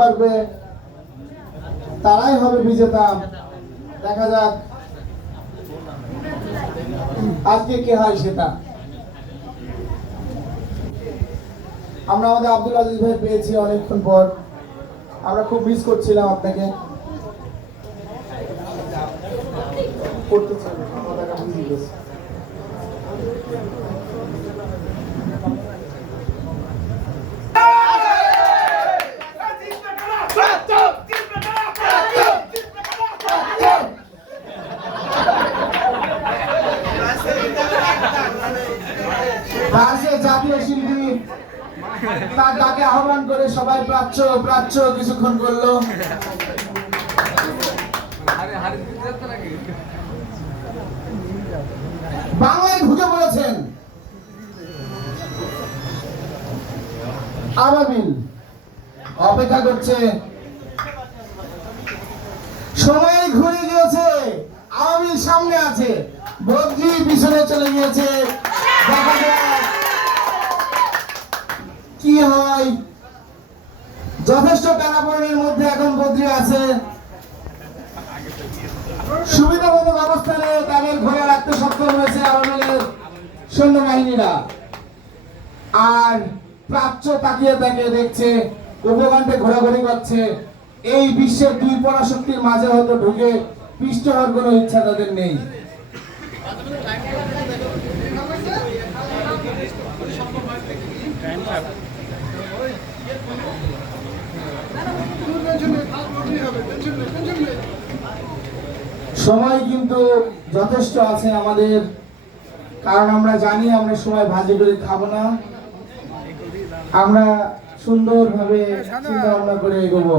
পারবে তারাই হবে বিজেতা। দেখা যাক আজকে কে হয় সেটা। আমরা আমাদের আব্দুল আজিজ ভাই পেয়েছি অনেকক্ষণ পর। আমরা খুব মিস করছিলাম আপনাকে। জাতীয় শিল্পী তার ডাকে আহ্বান করে সবাই প্রাচ্য প্রাচ্য কিছুক্ষণ করলো। বাংলায় ঢুকে পড়েছেন আবাবিল, অপেক্ষা করছে। সময় ঘুরে গিয়েছে, আবাবিল সামনে আছে, বদ্রি পিছনে চলে গিয়েছে। দেখা যাক কি হয়। যথেষ্ট টানাপোড়েনের মধ্যে এখন বদ্রি আছে। সুবিধাজনক অবস্থানে তাদের ঘোড়া রাখতে সক্ষম হয়েছে আওয়ামী সৈন্যবাহিনীরা। আর প্রাচ্য তাকিয়ে তাকিয়ে দেখছে, উপকণ্ঠে ঘোরাঘুরি করছে। এই বিশ্বের দুই পরাশক্তির মাঝে হয়তো ঢুকে পিষ্ট হওয়ার কোনো ইচ্ছা তাদের নেই। সময় কিন্তু যথেষ্ট আছে আমাদের, কারণ আমরা জানি আমরা সময় ভাজি করে খাবো না। আমরা সুন্দরভাবে চিন্তা ভাবনা করে এগোবো।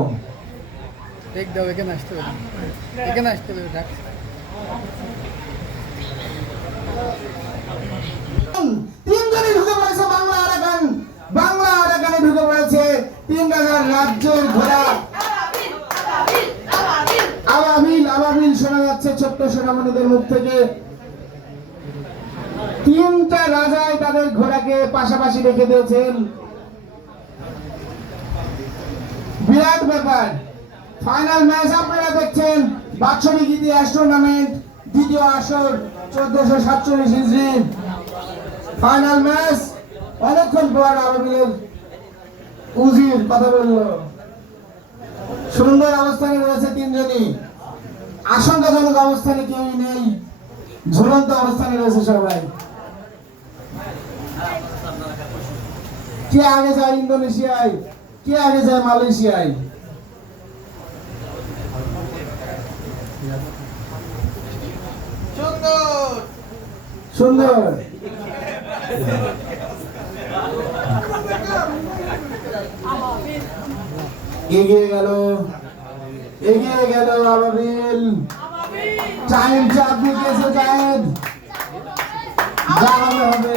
তিনজনই ঢুকে পড়েছে বাংলা আরাকান। বাংলা আরাকানে ঢুকে পড়েছে ৩,০০০ রাজ্যের ঘোড়া। আবাবিল আবাবিল শোনা যাচ্ছে ছোট্ট সোনামণিদের মুখ থেকে। তিনটা রাজাই তাদের ঘোড়াকে পাশাপাশি রেখে দিয়েছেন। বিরাট ব্যাপার। ফাইনাল ম্যাচ আপনারা দেখছেন। বাৎসরিক ইতিহাস টুর্নামেন্ট দ্বিতীয় আসর ১৪৪৭ ইঞ্চি ফাইনাল ম্যাচ। অনেকক্ষণ পর আবাবিলের উজির কথা বলল। সুন্দর অবস্থানে রয়েছে তিনজনই। আশঙ্কাজনক অবস্থানে কেউই নেই, ঝুলন্ত অবস্থানে রয়েছে সবাই। কে আগে যায় ইন্দোনেশিয়ায়, কে আগে যায় মালয়েশিয়ায়। সুন্দর এগিয়ে গেল, এগিয়ে গেল আবাবিল। টাইম চাপ দিয়েছে জায়েদ, যা হবে হবে।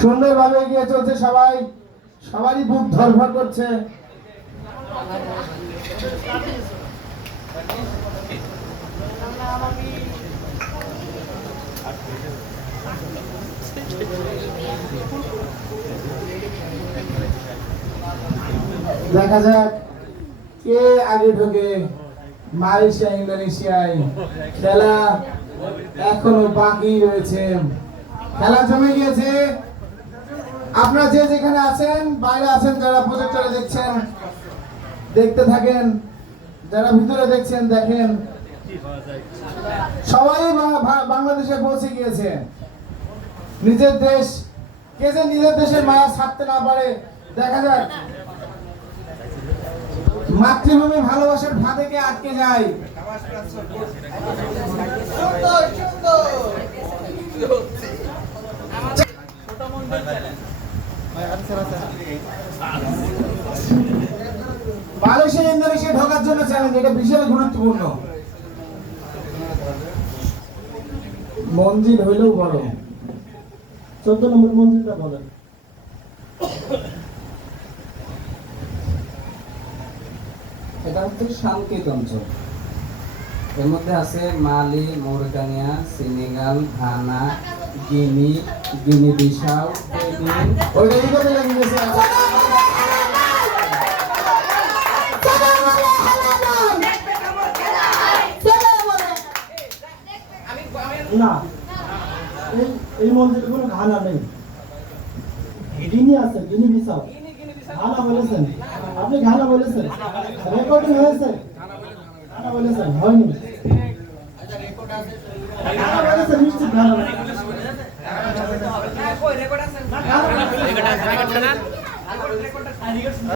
সুন্দরভাবে এগিয়ে চলছে সবাই, সবারই বুক ধরফর করছে। দেখা যাক কে আগে ঢোকে মালয়েশিয়া ইন্দোনেশিয়ায়। খেলা এখনো বাকি রয়েছে, খেলা জমে গিয়েছে। আপনারা যে যেখানে আছেন, বাইরে আছেন, যারা প্রজেক্টরে দেখছেন দেখতে থাকেন, যারা ভিতরে দেখছেন দেখেন। সবাই বাংলাদেশে পৌঁছে গিয়েছে। নিজের দেশ, কে যে নিজের দেশের মায়া ছাড়তে না পারে। দেখা যাক মাতৃভূমি ভালোবাসার ফাঁদে কে আটকে যায়। মালয়েশিয়া ইন্দোনেশিয়া ঢোকার জন্য চ্যালেঞ্জ, এটা বিশাল গুরুত্বপূর্ণ। মঞ্জিল হইলেও বড়। 14 নম্বর মন্দিরটা বলেন। এটা হচ্ছে শান্তিত অঞ্চল। এর মধ্যে আছে Mali, Mauritania, Senegal, Ghana, Guinea Bissau, Benin. ওইটা এই কথা লাগিয়েছে না, এই মন্দিরে কোনো ঘানা নেই। গিনি আছে, গিনি বিসাউ। ঘানা বলেছেন আপনি, ঘানা বলেছেন, রেকর্ডিং হয়েছে। ঘানা বলেছেন, হয়নি। ঘানা বলেছেন, নিশ্চিত ঘানা বলেছেন।